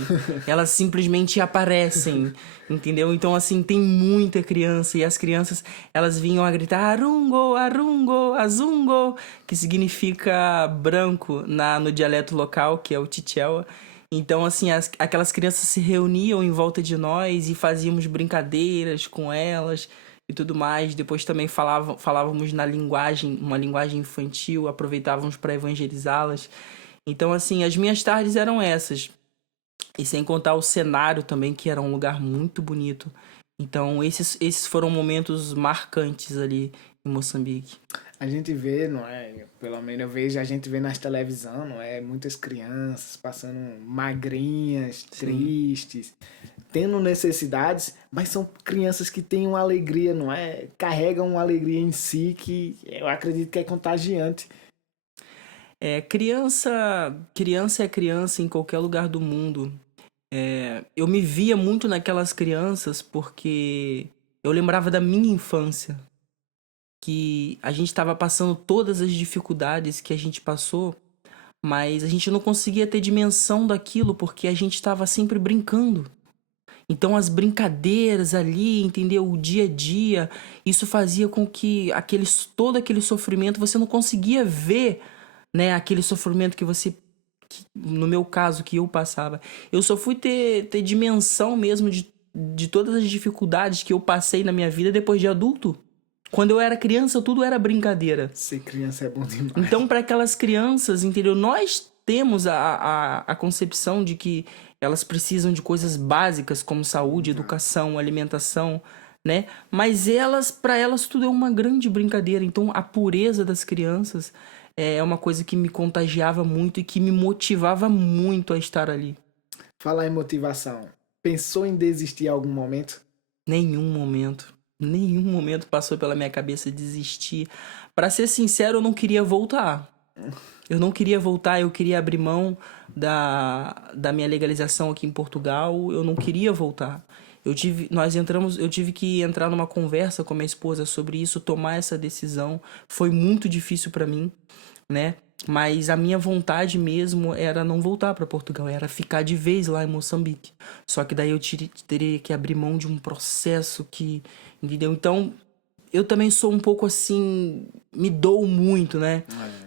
Elas simplesmente aparecem, entendeu? Então, assim, tem muita criança. E as crianças, elas vinham a gritar arungo, arungo, azungo, que significa branco no dialeto local, que é o Chichewa. Então, assim, aquelas crianças se reuniam em volta de nós e fazíamos brincadeiras com elas e tudo mais. Depois também falávamos uma linguagem infantil, aproveitávamos para evangelizá-las. Então, assim, as minhas tardes eram essas. E sem contar o cenário também, que era um lugar muito bonito. Então, esses foram momentos marcantes ali em Moçambique. A gente vê, não é? Pelo menos eu vejo, a gente vê nas televisão, não é? Muitas crianças passando magrinhas, Sim. tristes, tendo necessidades, mas são crianças que têm uma alegria, não é? Carregam uma alegria em si que eu acredito que é contagiante. Criança é criança em qualquer lugar do mundo. Eu me via muito naquelas crianças porque eu lembrava da minha infância, que a gente estava passando todas as dificuldades que a gente passou, mas a gente não conseguia ter dimensão daquilo porque a gente estava sempre brincando. Então as brincadeiras ali, entendeu? O dia a dia, isso fazia com que todo aquele sofrimento você não conseguia ver, né? Aquele sofrimento que você, no meu caso, que eu passava. Eu só fui ter dimensão mesmo de todas as dificuldades que eu passei na minha vida depois de adulto. Quando eu era criança, tudo era brincadeira. Ser criança é bom demais. Então, para aquelas crianças, entendeu? Nós temos a concepção de que elas precisam de coisas básicas como saúde, educação, alimentação, né? Mas para elas, tudo é uma grande brincadeira. Então, a pureza das crianças é uma coisa que me contagiava muito e que me motivava muito a estar ali. Falar em motivação. Pensou em desistir em algum momento? Nenhum momento passou pela minha cabeça desistir. Para ser sincero, eu não queria voltar. Eu não queria voltar, eu queria abrir mão da minha legalização aqui em Portugal, eu não queria voltar. Eu tive que entrar numa conversa com a minha esposa sobre isso, tomar essa decisão. Foi muito difícil para mim, né? Mas a minha vontade mesmo era não voltar para Portugal, era ficar de vez lá em Moçambique. Só que daí teria que abrir mão de um processo que, entendeu? Então, eu também sou um pouco assim, me dou muito, né?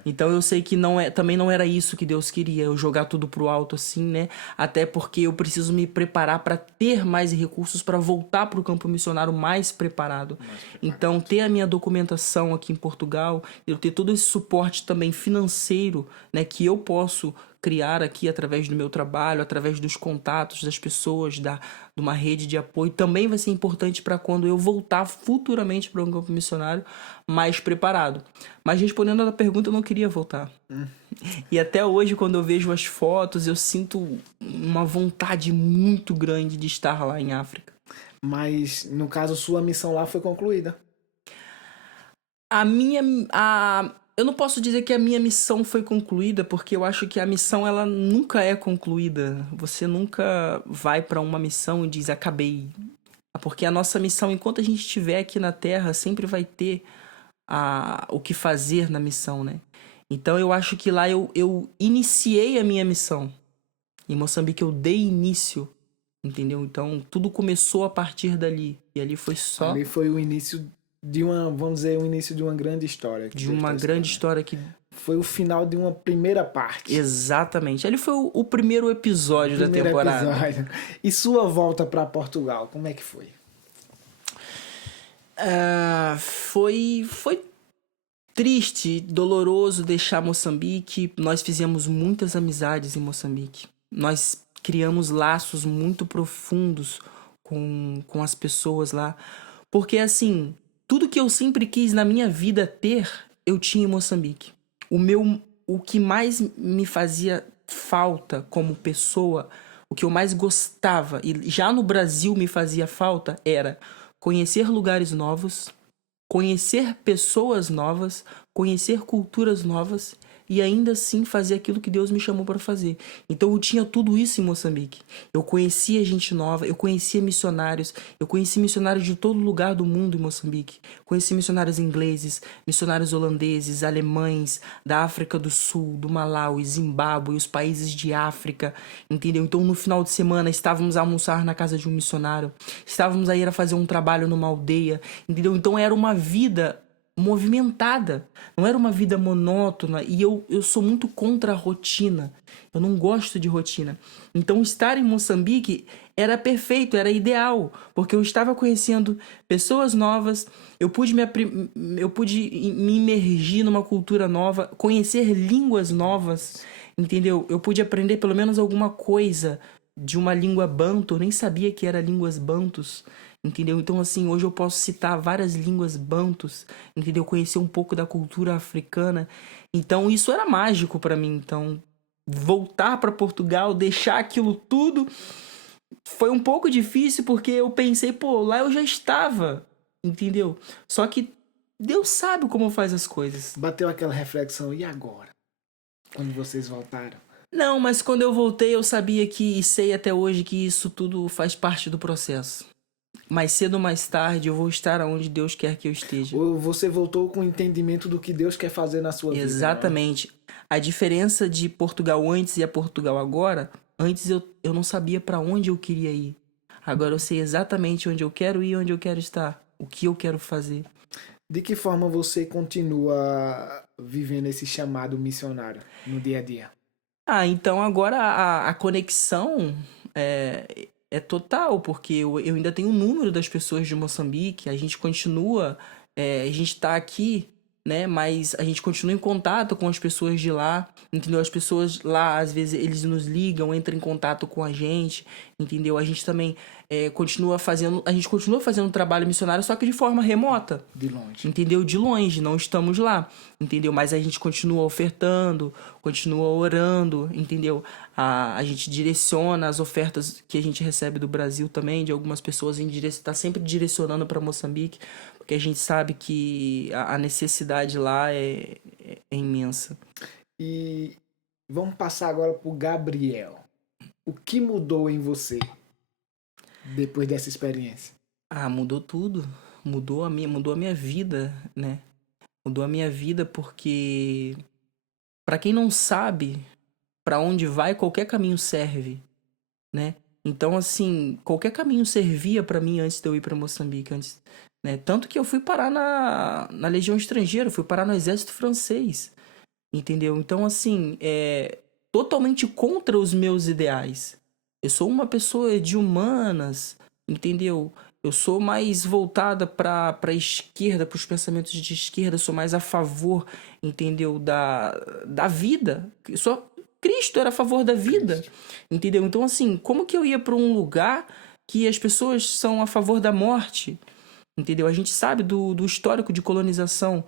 Então eu sei que também não era isso que Deus queria, eu jogar tudo pro alto assim, né? Até porque eu preciso me preparar para ter mais recursos para voltar pro campo missionário mais preparado. Então ter a minha documentação aqui em Portugal, eu ter todo esse suporte também financeiro, né, que eu posso criar aqui através do meu trabalho, através dos contatos das pessoas, de uma rede de apoio, também vai ser importante para quando eu voltar futuramente para um campo missionário mais preparado. Mas respondendo a pergunta, eu não queria voltar. E até hoje, quando eu vejo as fotos, eu sinto uma vontade muito grande de estar lá em África. Mas, no caso, sua missão lá foi concluída. A minha. Eu não posso dizer que a minha missão foi concluída, porque eu acho que a missão ela nunca é concluída. Você nunca vai para uma missão e diz acabei. Porque a nossa missão, enquanto a gente estiver aqui na Terra, sempre vai ter o que fazer na missão, né? Então eu acho que lá eu iniciei a minha missão. Em Moçambique eu dei início, entendeu? Então tudo começou a partir dali. E ali foi só Ali foi o início de uma, vamos dizer, o início de uma grande história. de uma grande história que... Foi o final de uma primeira parte. Exatamente. Ali foi o primeiro episódio da temporada. Episódio. E sua volta para Portugal, como é que foi? Foi triste, doloroso deixar Moçambique. Nós fizemos muitas amizades em Moçambique. Nós criamos laços muito profundos com as pessoas lá. Porque, assim, tudo que eu sempre quis na minha vida ter, eu tinha em Moçambique. O que mais me fazia falta como pessoa, o que eu mais gostava, e já no Brasil me fazia falta, era conhecer lugares novos, conhecer pessoas novas, conhecer culturas novas e ainda assim fazer aquilo que Deus me chamou para fazer. Então eu tinha tudo isso em Moçambique. Eu conhecia gente nova, eu conhecia missionários, eu conheci missionários de todo lugar do mundo em Moçambique. Conheci missionários ingleses, missionários holandeses, alemães, da África do Sul, do Malawi, Zimbábue, os países de África, entendeu? Então no final de semana estávamos a almoçar na casa de um missionário, estávamos a ir a fazer um trabalho numa aldeia, entendeu? Então era uma vida movimentada, não era uma vida monótona, e eu sou muito contra a rotina, eu não gosto de rotina. Então estar em Moçambique era perfeito, era ideal, porque eu estava conhecendo pessoas novas, eu pude me imergir numa cultura nova, conhecer línguas novas, entendeu? Eu pude aprender pelo menos alguma coisa de uma língua banto, eu nem sabia que era línguas bantus, entendeu? Então, assim, hoje eu posso citar várias línguas bantus, entendeu? Conhecer um pouco da cultura africana. Então, isso era mágico pra mim. Então, voltar pra Portugal, deixar aquilo tudo, foi um pouco difícil porque eu pensei, pô, lá eu já estava, entendeu? Só que Deus sabe como faz as coisas. Bateu aquela reflexão, e agora? Quando vocês voltaram? Não, mas quando eu voltei eu sabia que, e sei até hoje que isso tudo faz parte do processo. Mais cedo ou mais tarde eu vou estar onde Deus quer que eu esteja. Ou você voltou com o entendimento do que Deus quer fazer na sua vida? Exatamente. A diferença de Portugal antes e a Portugal agora, antes eu não sabia para onde eu queria ir. Agora eu sei exatamente onde eu quero ir, onde eu quero estar, o que eu quero fazer. De que forma você continua vivendo esse chamado missionário no dia a dia? Então agora a conexão é total, porque eu ainda tenho o número das pessoas de Moçambique, a gente continua, a gente tá aqui, né? Mas a gente continua em contato com as pessoas de lá, entendeu? As pessoas lá, às vezes, eles nos ligam, entram em contato com a gente, entendeu? A gente também a gente continua fazendo trabalho missionário, só que de forma remota. De longe. Entendeu? De longe, não estamos lá, entendeu? Mas a gente continua ofertando, continua orando, entendeu? A gente direciona as ofertas que a gente recebe do Brasil também, de algumas pessoas, a gente está sempre direcionando para Moçambique, porque a gente sabe que a necessidade lá é imensa. E vamos passar agora pro Gabriel. O que mudou em você depois dessa experiência? Mudou tudo. Mudou a minha vida, né? Mudou a minha vida porque, para quem não sabe para onde vai, qualquer caminho serve, né? Então, assim, qualquer caminho servia para mim antes de eu ir para Moçambique, antes, né? Tanto que eu fui parar na Legião Estrangeira, fui parar no Exército Francês, entendeu? Então, assim, totalmente contra os meus ideais. Eu sou uma pessoa de humanas, entendeu? Eu sou mais voltada para a esquerda, para os pensamentos de esquerda, sou mais a favor, entendeu? Da vida. Cristo era a favor da vida, entendeu? Então, assim, como que eu ia para um lugar que as pessoas são a favor da morte? Entendeu? A gente sabe do histórico de colonização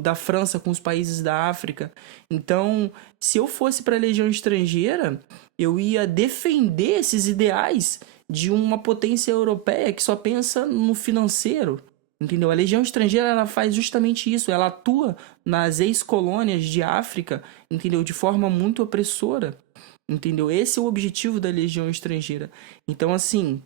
da França com os países da África. Então, se eu fosse para a Legião Estrangeira, eu ia defender esses ideais de uma potência europeia que só pensa no financeiro. Entendeu? A Legião Estrangeira ela faz justamente isso. Ela atua nas ex-colônias de África, entendeu? De forma muito opressora. Entendeu? Esse é o objetivo da Legião Estrangeira. Então, assim,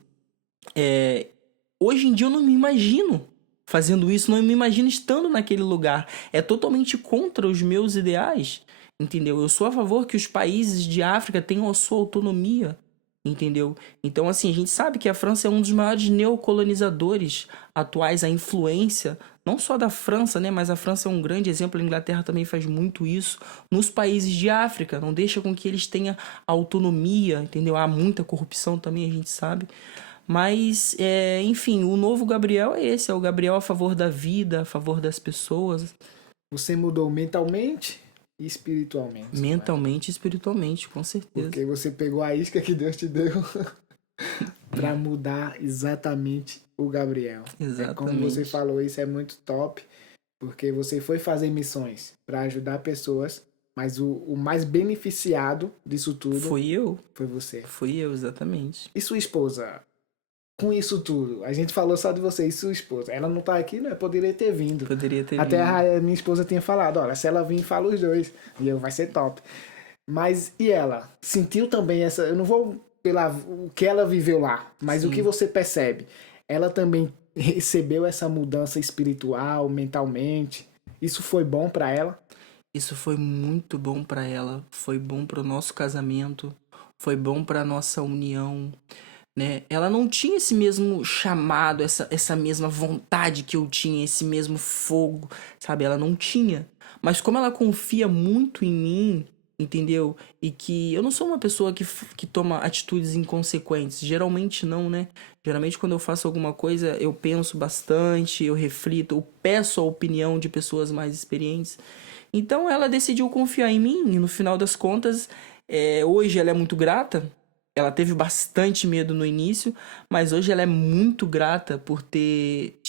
hoje em dia eu não me imagino fazendo isso, não me imagino estando naquele lugar. É totalmente contra os meus ideais, entendeu? Eu sou a favor que os países de África tenham a sua autonomia, entendeu? Então, assim, a gente sabe que a França é um dos maiores neocolonizadores atuais, a influência, não só da França, né? Mas a França é um grande exemplo, a Inglaterra também faz muito isso nos países de África, não deixa com que eles tenham autonomia, entendeu? Há muita corrupção também, a gente sabe. Mas, enfim, o novo Gabriel é esse, é o Gabriel a favor da vida, a favor das pessoas. Você mudou mentalmente e espiritualmente. Mentalmente e espiritualmente, com certeza. Porque você pegou a isca que Deus te deu para mudar exatamente o Gabriel. Exatamente. Como você falou, isso é muito top, porque você foi fazer missões para ajudar pessoas, mas o mais beneficiado disso tudo Fui eu. foi você. Fui eu, exatamente. E sua esposa? Com isso tudo, a gente falou só de você e sua esposa. Ela não tá aqui, né? Poderia ter vindo. Poderia ter Até vindo. a minha esposa tinha falado, olha, se ela vir, fala os dois. E eu, vai ser top. Mas, e ela? Sentiu também essa... Eu não vou pela o que ela viveu lá, mas Sim. o que você percebe? Ela também recebeu essa mudança espiritual, mentalmente? Isso foi bom pra ela? Isso foi muito bom pra ela. Foi bom pro nosso casamento. Foi bom pra nossa união. Né? Ela não tinha esse mesmo chamado, essa mesma vontade que eu tinha, esse mesmo fogo, sabe? Ela não tinha. Mas como ela confia muito em mim, entendeu? E que eu não sou uma pessoa que toma atitudes inconsequentes. Geralmente não, né? Geralmente quando eu faço alguma coisa, eu penso bastante, eu reflito, eu peço a opinião de pessoas mais experientes. Então ela decidiu confiar em mim e no final das contas, hoje ela é muito grata, ela teve bastante medo no início, mas hoje ela é muito grata por ter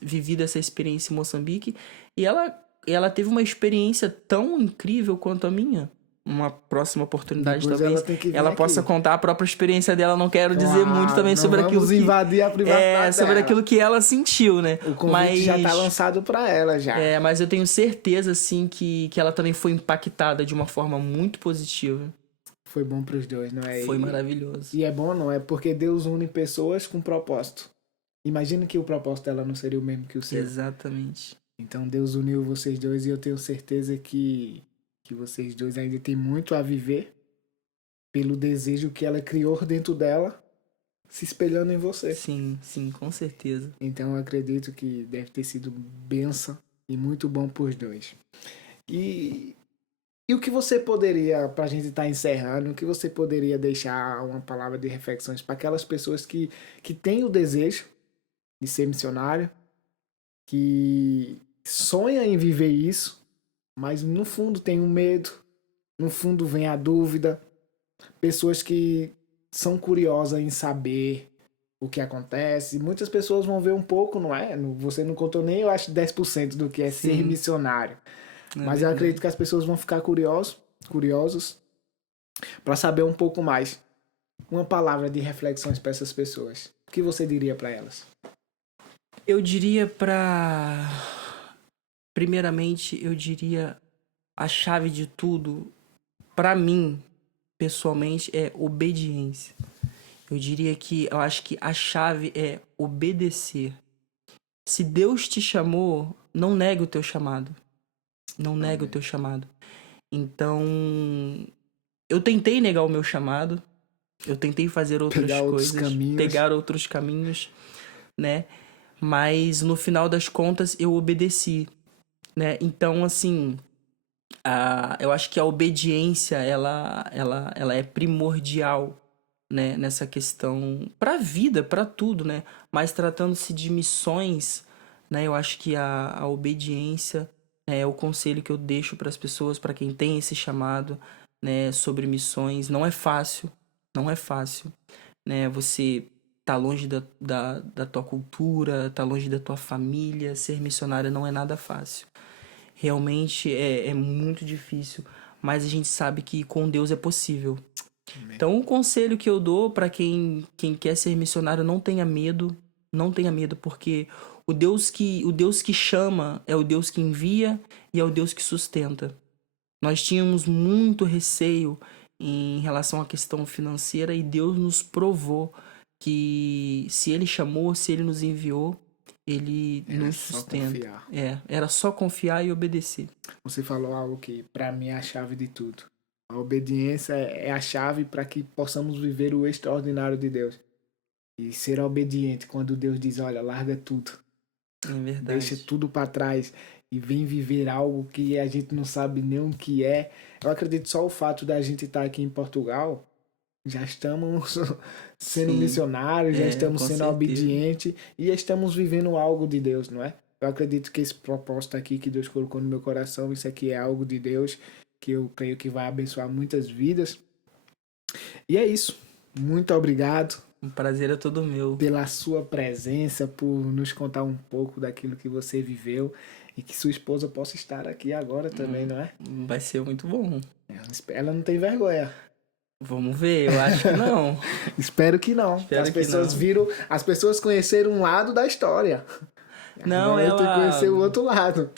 vivido essa experiência em Moçambique. E ela teve uma experiência tão incrível quanto a minha. Uma próxima oportunidade, Depois talvez, ela tem que vir ela aqui. possa contar a própria experiência dela. Não quero dizer muito Claro, também não sobre aquilo vamos que... invadir a privacidade sobre dela. aquilo que ela sentiu, né? O convite já tá lançado pra ela já. Mas eu tenho certeza, assim, que ela também foi impactada de uma forma muito positiva. Foi bom pros dois, não é? Foi maravilhoso. E é bom, não é? Porque Deus une pessoas com propósito. Imagina que o propósito dela não seria o mesmo que o seu. Exatamente. Então Deus uniu vocês dois e eu tenho certeza que vocês dois ainda têm muito a viver pelo desejo que ela criou dentro dela, se espelhando em você. Sim, com certeza. Então eu acredito que deve ter sido bênção e muito bom pros dois. E o que você poderia, pra gente estar encerrando, o que você poderia deixar uma palavra de reflexões para aquelas pessoas que têm o desejo de ser missionário, que sonha em viver isso, mas no fundo tem um medo, no fundo vem a dúvida, pessoas que são curiosas em saber o que acontece, muitas pessoas vão ver um pouco, não é? Você não contou nem, eu acho, 10% do que é ser missionário. Mas eu acredito que as pessoas vão ficar curiosos para saber um pouco mais. Uma palavra de reflexões para essas pessoas. O que você diria para elas? Eu diria primeiramente, eu diria a chave de tudo, para mim, pessoalmente, é obediência. Eu acho que a chave é obedecer. Se Deus te chamou, não negue o teu chamado. Não negue o teu chamado. Então, eu tentei negar o meu chamado. Eu tentei fazer outras coisas. Pegar outros caminhos, né? Mas, no final das contas, eu obedeci, né? Então, assim, eu acho que a obediência, ela é primordial, né? Nessa questão, pra vida, pra tudo, né? Mas tratando-se de missões, né? Eu acho que a obediência é o conselho que eu deixo para as pessoas, para quem tem esse chamado, né? Sobre missões. Não é fácil, né? Você tá longe da tua cultura, tá longe da tua família. Ser missionário não é nada fácil. Realmente é muito difícil, mas a gente sabe que com Deus é possível. Então, o conselho que eu dou para quem quer ser missionário, não tenha medo, porque o Deus que chama é o Deus que envia e é o Deus que sustenta. Nós tínhamos muito receio em relação à questão financeira e Deus nos provou que se Ele chamou, se Ele nos enviou, Ele nos sustenta. Era só confiar e obedecer. Você falou algo que para mim é a chave de tudo. A obediência é a chave para que possamos viver o extraordinário de Deus. E ser obediente quando Deus diz, olha, larga tudo. É verdade. Deixa tudo para trás e vem viver algo que a gente não sabe nem o que é. Eu acredito só o fato da gente estar aqui em Portugal, já estamos sendo missionários, já estamos sendo obedientes e estamos vivendo algo de Deus, não é? Eu acredito que esse propósito aqui que Deus colocou no meu coração, isso aqui é algo de Deus, que eu creio que vai abençoar muitas vidas. E é isso. Muito obrigado. Um prazer é todo meu. Pela sua presença, por nos contar um pouco daquilo que você viveu e que sua esposa possa estar aqui agora também, não é? Vai ser muito bom. Ela não tem vergonha. Vamos ver, eu acho que não. Espero que não. As pessoas conheceram um lado da história. Não, agora eu tenho que conhecer o outro lado.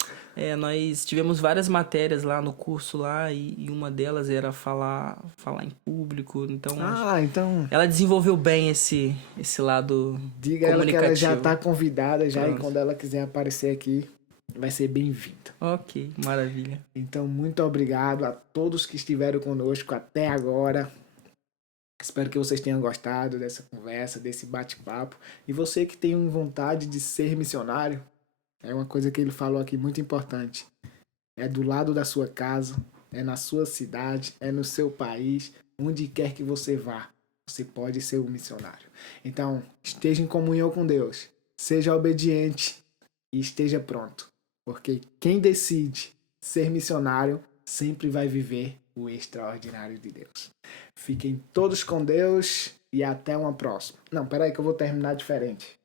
Nós tivemos várias matérias lá no curso lá e uma delas era falar em público, então... então... Ela desenvolveu bem esse lado Diga ela que ela já está convidada já. Pronto. E quando ela quiser aparecer aqui, vai ser bem-vinda. Ok, maravilha. Então, muito obrigado a todos que estiveram conosco até agora. Espero que vocês tenham gostado dessa conversa, desse bate-papo. E você que tem vontade de ser missionário, é uma coisa que ele falou aqui muito importante. É do lado da sua casa, é na sua cidade, é no seu país, onde quer que você vá, você pode ser um missionário. Então, esteja em comunhão com Deus, seja obediente e esteja pronto. Porque quem decide ser missionário sempre vai viver o extraordinário de Deus. Fiquem todos com Deus e até uma próxima. Não, peraí que eu vou terminar diferente.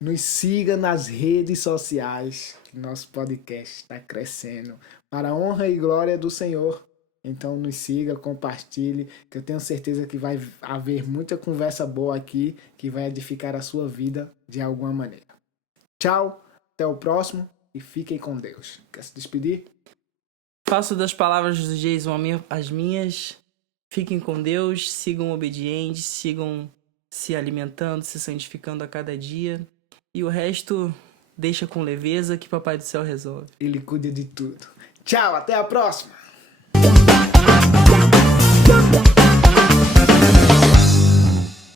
Nos siga nas redes sociais. Nosso podcast está crescendo para a honra e glória do Senhor. Então nos siga, compartilhe, que eu tenho certeza que vai haver muita conversa boa aqui que vai edificar a sua vida de alguma maneira. Tchau, até o próximo e fiquem com Deus. Quer se despedir? Faço das palavras do Jason as minhas. Fiquem com Deus, sigam obedientes, sigam se alimentando, se santificando a cada dia. E o resto, deixa com leveza que Papai do Céu resolve. Ele cuida de tudo. Tchau, até a próxima!